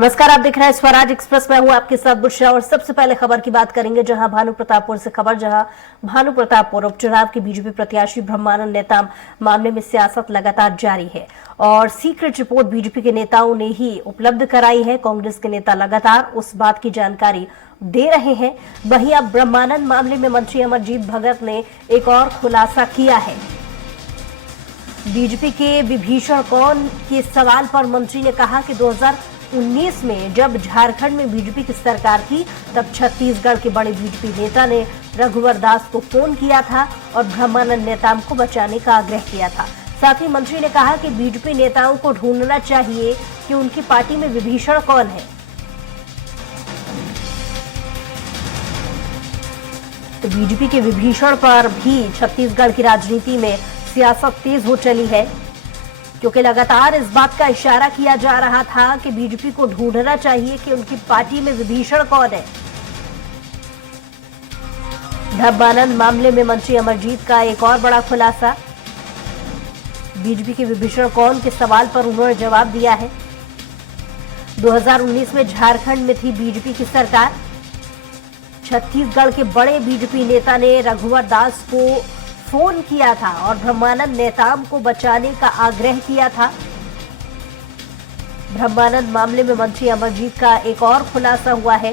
नमस्कार, आप देख रहे हैं स्वराज एक्सप्रेस। मैं हूं आपके साथ बुशरा और सबसे पहले खबर की बात करेंगे जहां भानु प्रतापपुर से खबर, जहां भानु प्रतापपुर उपचुनाव के बीजेपी प्रत्याशी ब्रह्मानंद नेताम मामले में सियासत लगातार जारी है और सीक्रेट रिपोर्ट बीजेपी के नेताओं ने ही उपलब्ध कराई है। कांग्रेस के नेता लगातार उस बात की जानकारी दे रहे हैं। वहीं अब ब्रह्मानंद मामले में मंत्री अमरजीत भगत ने एक और खुलासा किया है। बीजेपी के विभीषण कौन के सवाल पर मंत्री ने कहा कि 2019 में जब झारखंड में बीजेपी की सरकार थी तब छत्तीसगढ़ के बड़े बीजेपी नेता ने रघुवर दास को फोन किया था और ब्रह्मानंद नेताम को बचाने का आग्रह किया था। साथ ही मंत्री ने कहा कि बीजेपी नेताओं को ढूंढना चाहिए कि उनकी पार्टी में विभीषण कौन है। तो बीजेपी के विभीषण पर भी छत्तीसगढ़ की राजनीति में सियासत तेज हो चली है, क्योंकि लगातार इस बात का इशारा किया जा रहा था कि बीजेपी को ढूंढना चाहिए कि उनकी पार्टी में विभीषण कौन है। ब्रह्मानंद मामले में मंत्री अमरजीत का एक और बड़ा खुलासा। बीजेपी के विभीषण कौन के सवाल पर उन्होंने जवाब दिया है। 2019 में झारखंड में थी बीजेपी की सरकार। छत्तीसगढ़ के बड़े बीजेपी नेता ने रघुवर दास को फोन किया था और ब्रह्मानंद नेताम को बचाने का आग्रह किया था। ब्रह्मानंद मामले में मंत्री अमरजीत का एक और खुलासा हुआ है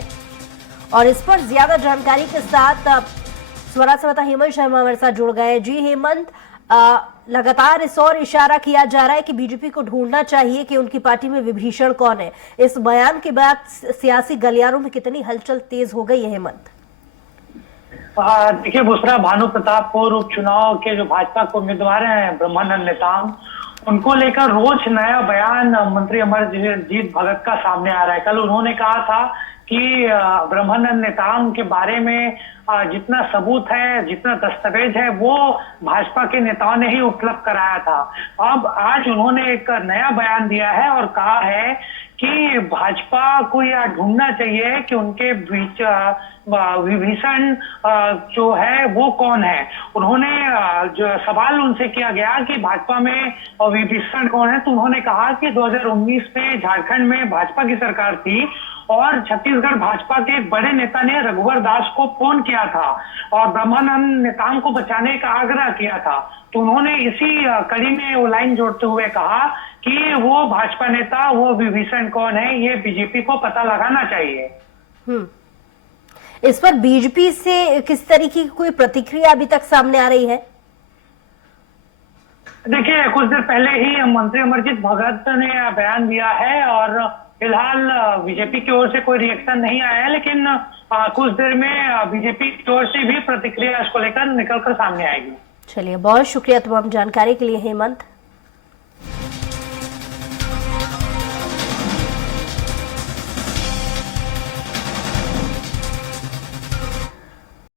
और इस पर ज्यादा जानकारी के साथ स्वराज संवाददाता हेमंत शर्मा हमारे साथ जुड़ गए। जी हेमंत, लगातार इस और इशारा किया जा रहा है कि बीजेपी को ढूंढना चाहिए कि उनकी पार्टी में विभीषण कौन है। इस बयान के बाद सियासी गलियारों में कितनी हलचल तेज हो गई है हेमंत? देखिए बुशरा, भानु प्रतापपुर उपचुनाव के जो भाजपा के उम्मीदवार हैं ब्रह्मानंद नेताम, उनको लेकर रोज नया बयान मंत्री अमरजीत भगत का सामने आ रहा है। कल उन्होंने कहा था कि ब्रह्मानंद नेताम के बारे में जितना सबूत है, जितना दस्तावेज है, वो भाजपा के नेताओं ने ही उपलब्ध कराया था। अब आज उन्होंने एक नया बयान दिया है और कहा है कि भाजपा को यह ढूंढना चाहिए कि उनके बीच विभीषण जो है वो कौन है। उन्होंने जो सवाल उनसे किया गया कि भाजपा में विभीषण कौन है, तो उन्होंने कहा कि 2019 में झारखंड में भाजपा की सरकार थी और छत्तीसगढ़ भाजपा के एक बड़े नेता ने रघुवर दास को फोन किया था और ब्रह्मानंद नेताम को बचाने का आग्रह किया था। तो उन्होंने इसी कड़ी में वो लाइन जोड़ते हुए कहा कि वो भाजपा नेता, वो विभीषण कौन है, ये बीजेपी को पता लगाना चाहिए। इस पर बीजेपी से किस तरीके की कोई प्रतिक्रिया अभी तक सामने आ रही है? देखिए, कुछ देर पहले ही मंत्री अमरजीत भगत ने बयान दिया है और फिलहाल बीजेपी की ओर से कोई रिएक्शन नहीं आया है, लेकिन कुछ देर में बीजेपी की ओर से भी प्रतिक्रिया इसको लेकर निकलकर सामने आएगी। चलिए, बहुत शुक्रिया तमाम जानकारी के लिए हेमंत।